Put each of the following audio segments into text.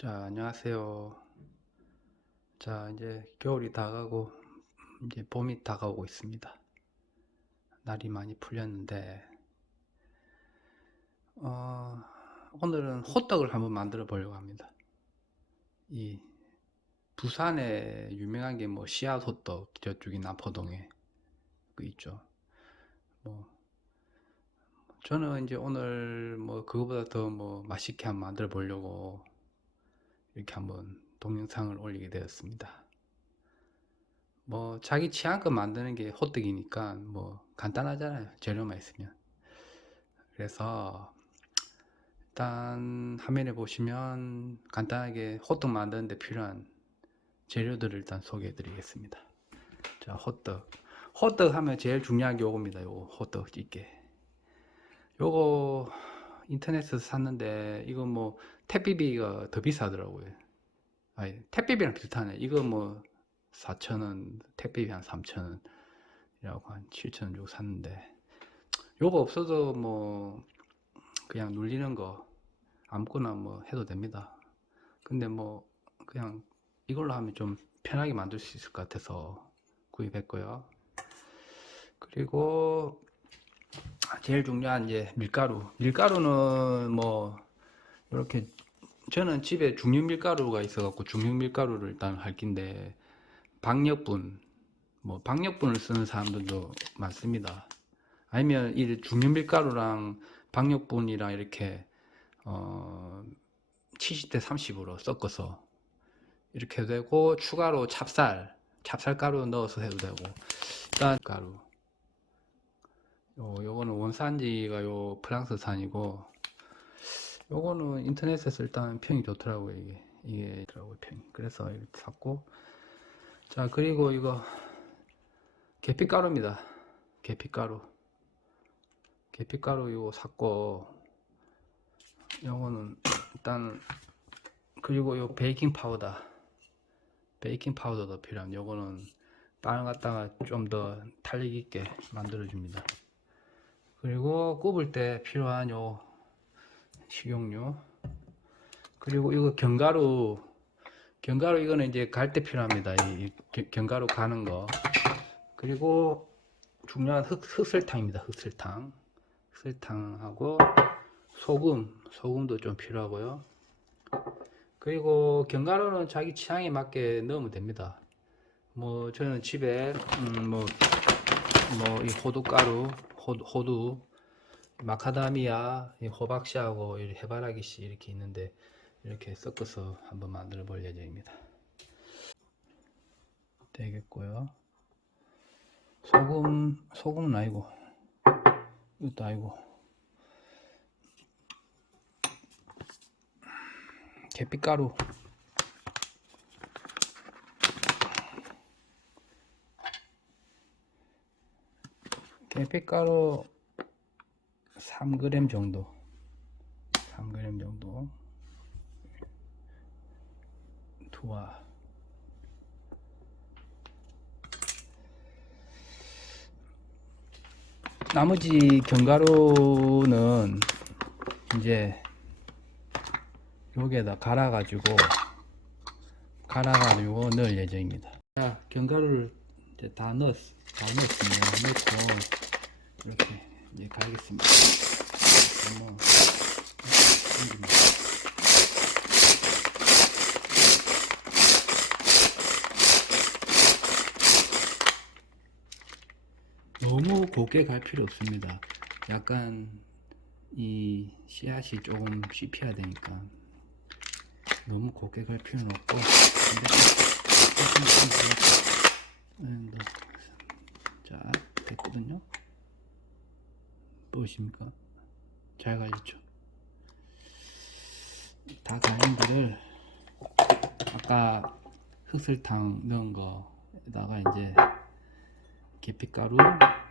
자, 안녕하세요. 자, 이제 겨울이 다가고 이제 봄이 다가오고 있습니다. 날이 많이 풀렸는데 어, 오늘은 호떡을 한번 만들어 보려고 합니다. 이 부산에 유명한 게 뭐 씨앗 호떡 저쪽이 남포동에 그 있죠. 뭐 저는 이제 오늘 뭐 그거보다 더 뭐 맛있게 한번 만들어 보려고 이렇게 한번 동영상을 올리게 되었습니다. 뭐 자기 취향껏 만드는 게 호떡이니까 뭐 간단하잖아요. 재료만 있으면. 그래서 일단 화면에 보시면 간단하게 호떡 만드는데 필요한 재료들을 일단 소개해 드리겠습니다. 자, 호떡. 호떡 하면 제일 중요한 게 요겁니다. 요거 호떡 찌개. 요거 인터넷에서 샀는데 이거 뭐 택배비가 더 비싸더라고요. 아니 택배비랑 비슷하네. 이거 뭐 4,000원, 택배비 한 3,000원이라고 한 7,000원 주고 샀는데 요거 없어도 뭐 그냥 눌리는 거 아무거나 뭐 해도 됩니다. 근데 뭐 그냥 이걸로 하면 좀 편하게 만들 수 있을 것 같아서 구입했고요. 그리고 제일 중요한 이제 밀가루. 밀가루는 뭐 이렇게 저는 집에 중육 밀가루가 있어갖고 중육 밀가루를 일단 할 긴데 박력분 뭐 박력분을 쓰는 사람들도 많습니다. 아니면 이 중육 밀가루랑 박력분이랑 이렇게 어 70대 30으로 섞어서 이렇게 되고 추가로 찹쌀 찹쌀 가루 넣어서 해도 되고 일단 가루 요, 요거는 원산지가 요 프랑스산이고 요거는 인터넷에서 일단 평이 좋더라고요 이게. 이게 더라고요 평이. 그래서 이렇게 샀고. 자 그리고 이거 계피가루입니다. 계피가루. 계피가루 이거 샀고 요거는 일단 그리고 요 베이킹 파우더. 베이킹 파우더도 필요함 요거는 빵을 갖다가 좀 더 탄력 있게 만들어 줍니다 그리고 굽을 때 필요한 요 식용유. 그리고 이거 견가루 견가루 이거는 이제 갈 때 필요합니다. 이 겨- 견가루 가는 거. 그리고 중요한 흑, 흑설탕입니다. 흑설탕. 흑설탕하고 소금 소금도 좀 필요하고요. 그리고 견가루는 자기 취향에 맞게 넣으면 됩니다. 뭐 저는 집에 음 뭐 뭐 이 호두가루, 호두, 마카다미아, 이 호박씨하고 이 해바라기씨 이렇게 있는데 이렇게 섞어서 한번 만들어 볼 예정입니다. 되겠고요. 소금, 소금은 아니고 이것도 아니고 계피가루 계피가루 3g 정도. 3g 정도. 두와. 나머지 견가루는 이제 여기에다 갈아 가지고 갈아 가지고 넣을 예정입니다. 자 견가루를 이제 다 넣었 다 넣었습니다 넣고 이렇게 이제 갈겠습니다. 뭐. 너무 곱게 갈 필요 없습니다. 약간 이 씨앗이 조금 씹혀야 되니까 너무 곱게 갈 필요는 없고 자 됐거든요. 보십니까? 잘 갈렸죠? 다 갈린 거를 아까 흑설탕 넣은 거에다가 이제 계피가루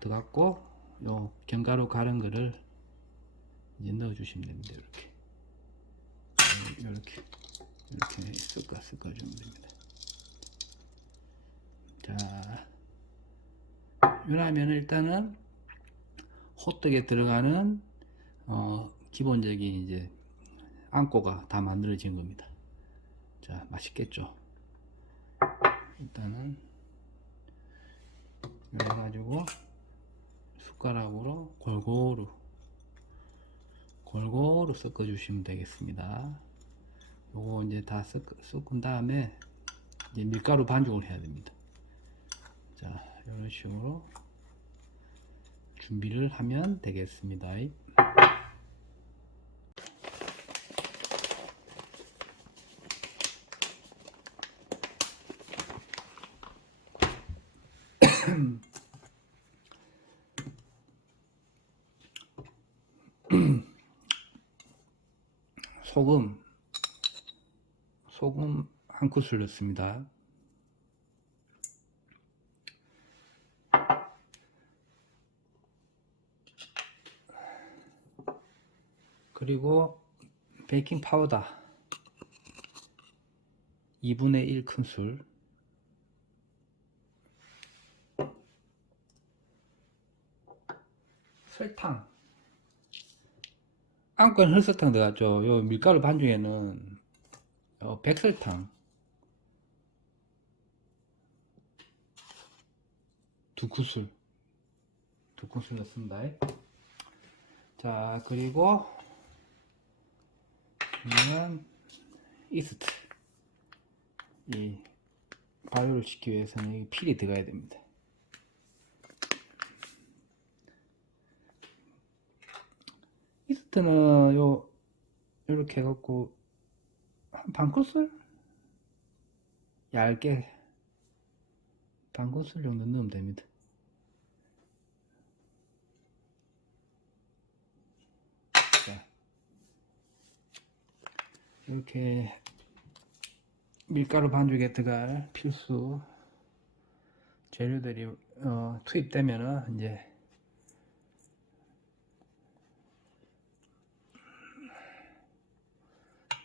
들어갔고 요 견가루 갈은 거를 이제 넣어 주시면 됩니다 이렇게 이렇게 이렇게 섞어 섞어 주면 됩니다 자 이러면 일단은 호떡에 들어가는 어, 기본적인 이제 안고가 다 만들어진 겁니다. 자, 맛있겠죠? 일단은 이래 가지고 숟가락으로 골고루 골고루 섞어 주시면 되겠습니다. 요거 이제 다 섞, 섞은 다음에 이제 밀가루 반죽을 해야 됩니다. 자, 이런 식으로 준비를 하면 되겠습니다. 소금 소금 한 큰술 넣습니다. 그리고 베이킹 파우더 2분의 1 큰술 설탕 안건 헐설탕 들어갔죠. 요 밀가루 반죽에는 어, 백설탕 두 큰술 두 큰술 넣습니다. 자 그리고 이거는 이스트 이 발효를 시키기 위해서는 이 필이 들어가야 됩니다. 이스트는 요 이렇게 해갖고 한반 큰술 얇게 반 큰술 정도 넣으면 됩니다. 이렇게 밀가루 반죽에 들어갈 필수 재료들이 어, 투입되면은 이제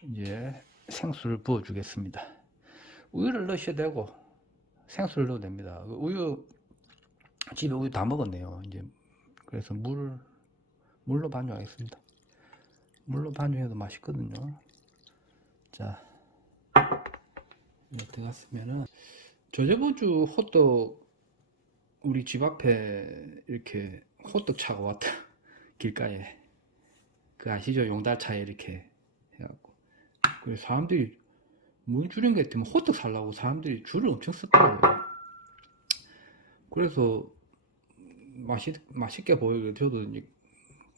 이제 생수를 부어 주겠습니다. 우유를 넣으셔도 되고 생수를 넣어도 됩니다. 그 우유 집에 우유 다 먹었네요. 이제 그래서 물 물로 반죽하겠습니다. 물로 반죽해도 맛있거든요. 자, 들어갔으면은 저저번주 호떡 우리 집 앞에 이렇게 호떡 차가 왔다 길가에 그 아시죠? 용달차에 이렇게 해갖고 그래서 사람들이 문 줄인 게 때문에 호떡 살라고 사람들이 줄을 엄청 섰더라고요. 그래서 맛있 맛있게 보이게 저도 이제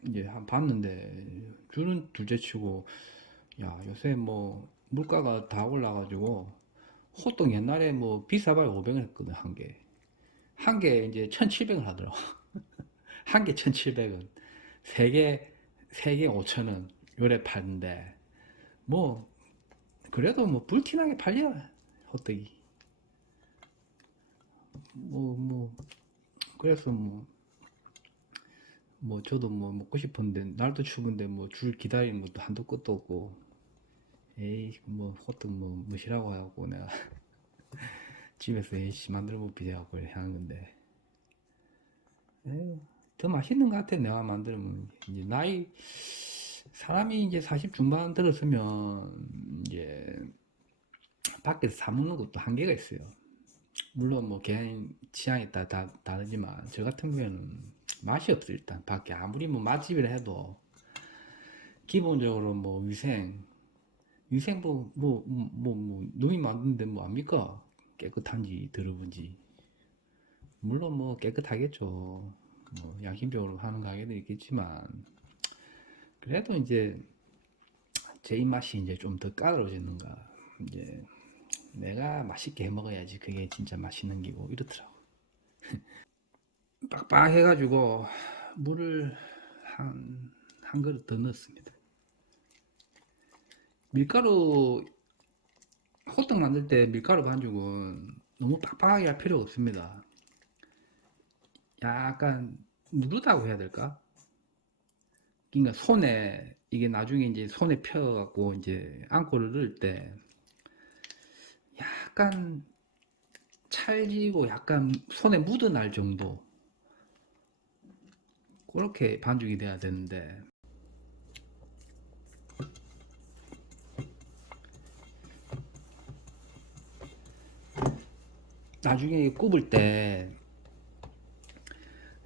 이제 한 봤는데 줄은 둘째 치고 야 요새 뭐 물가가 다 올라가지고 호떡 옛날에 뭐 비싸봐야 500원 했거든 한 개. 한 개 이제 1,700원 하더라고. 한 개 1,700원. 세 개, 세 개 5,000원. 요래 파는데, 뭐, 그래도 뭐 불티나게 팔려. 호떡이. 뭐, 뭐, 그래서 뭐, 뭐 저도 뭐 먹고 싶은데, 날도 추운데 뭐 줄 기다리는 것도 한도 끝도 없고, 에이, 뭐 호떡 뭐 무시라고 하고 내가 집에서 에이씨 만들어 먹기자고 하는 건데. 에이, 더 맛있는 것 같아 내가 만들면. 이제 나이 사람이 이제 40 중반 들었으면 이제 밖에서 사 먹는 것도 한계가 있어요. 물론 뭐 개인 취향에 따라 다, 다르지만 저 같은 경우에는 맛이 없어 일단 밖에. 아무리 뭐 맛집이라 해도 기본적으로 뭐 위생 위생부 뭐뭐 뭐 놈이 만드는데 뭐 압니까? 깨끗한지 더러운지. 물론 뭐 깨끗하겠죠. 뭐 양심적으로 하는 가게도 있겠지만. 그래도 이제 제 입맛이 이제 좀 더 까다로워지는가. 이제 내가 맛있게 해 먹어야지 그게 진짜 맛있는 기고 이렇더라고. 빡빡 해가지고 물을 한 한 그릇 더 넣었습니다 밀가루 호떡 만들 때 밀가루 반죽은 너무 빡빡하게 할 필요가 없습니다. 약간 누르다고 해야 될까? 그러니까 손에 이게 나중에 이제 손에 펴갖고 이제 안고를 넣을 때 약간 찰지고 약간 손에 묻어날 정도 그렇게 반죽이 돼야 되는데 나중에 굽을 때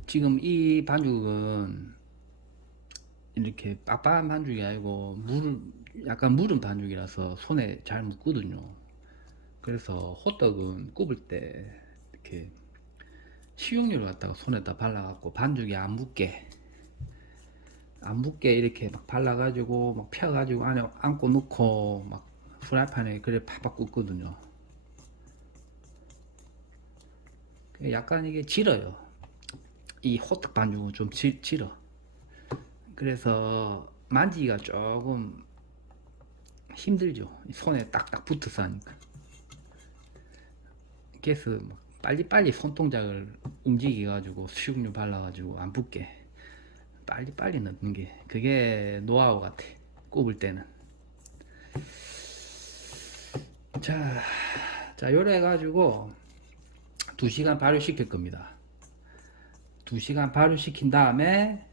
지금 이 반죽은 이렇게 빡빡한 반죽이 아니고 물 약간 무른 반죽이라서 손에 잘 묻거든요. 그래서 호떡은 굽을 때 이렇게 식용유를 갖다가 손에다 발라갖고 반죽이 안 붙게 안 붙게 이렇게 막 발라가지고 막 펴가지고 안에 안고 넣고 막 프라이팬에 그래 팍팍 굽거든요. 약간 이게 질어요. 이 호떡 반죽은 좀 질, 질어. 그래서 만지기가 조금 힘들죠. 손에 딱딱 붙어서 하니까. 그래서 막 빨리빨리 손동작을 움직여가지고 수육류 발라가지고 안 붙게 빨리빨리 넣는 게 그게 노하우 같아. 굽을 때는. 자, 자, 요래 해가지고 2시간 발효시킬 겁니다. 2시간 발효시킨 다음에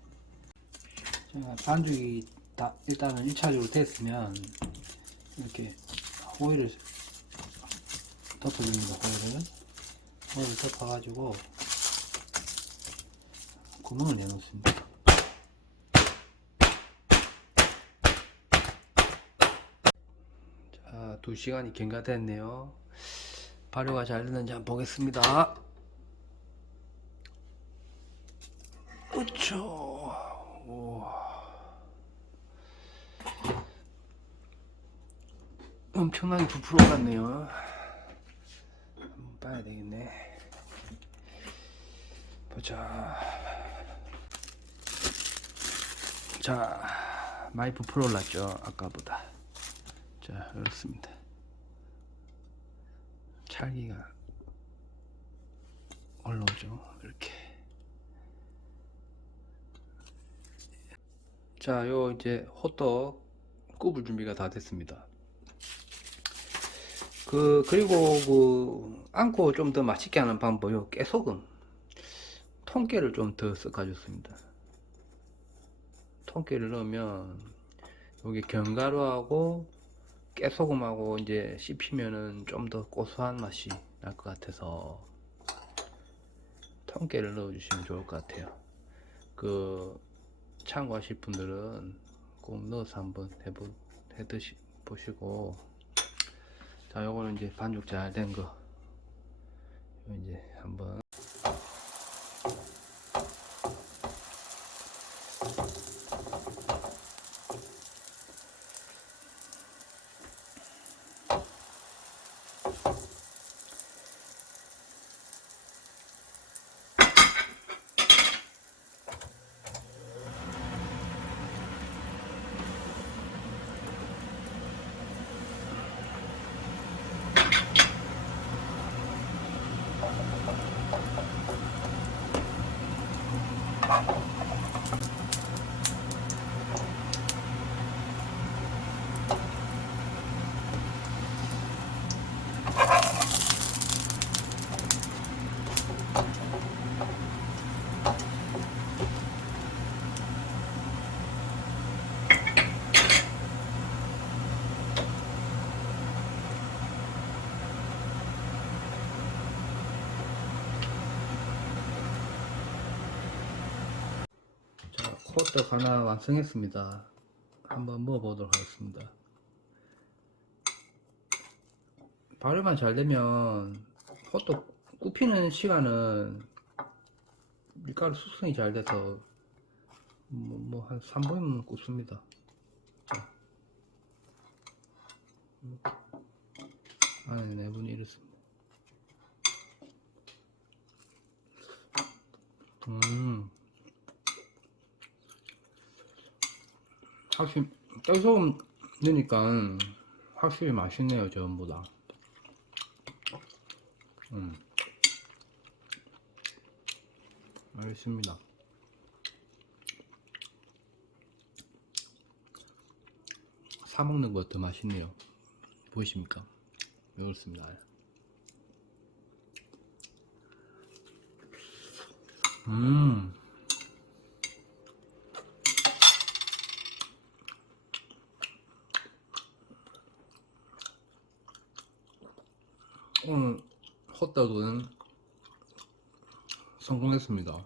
자, 반죽이 다 일단은 1차적으로 됐으면 이렇게 호일을 덮어줍니다. 호일을 호일을 덮어가지고 구멍을 내놓습니다. 자, 2시간이 경과됐네요. 발효가 잘 됐는지 한번 보겠습니다. 그쵸. 엄청나게 부풀어 갔네요. 한번 봐야 되겠네. 보자. 자, 많이 부풀어 올랐죠. 아까보다. 자, 이렇습니다. 찰기가 올라오죠. 이렇게. 자, 요 이제 호떡 굽을 준비가 다 됐습니다. 그 그리고 그 안고 좀 더 맛있게 하는 방법요. 깨소금. 통깨를 좀 더 섞어줬습니다. 통깨를 넣으면 여기 견과류하고 깨소금하고 이제 씹히면은 좀 더 고소한 맛이 날 것 같아서 통깨를 넣어주시면 좋을 것 같아요. 그 참고하실 분들은 꼭 넣어서 한번 해보 해 드시 보시고 자 요거는 이제 반죽 잘 된 거 이제 한번 자, 호떡 하나 완성했습니다. 한번 먹어보도록 하겠습니다. 발효만 잘 되면 호떡 굽히는 시간은 밀가루 숙성이 잘 돼서 뭐한 3분이면 굽습니다. 자. 이렇게. 안에 내분이 이렇습니다. 음. 확실히 깨소금 넣으니까 확실히 맛있네요 전보다. 음. 알겠습니다. 사 먹는 것도 맛있네요. 보이십니까? 이렇습니다. 음 오늘 호떡은 성공했습니다.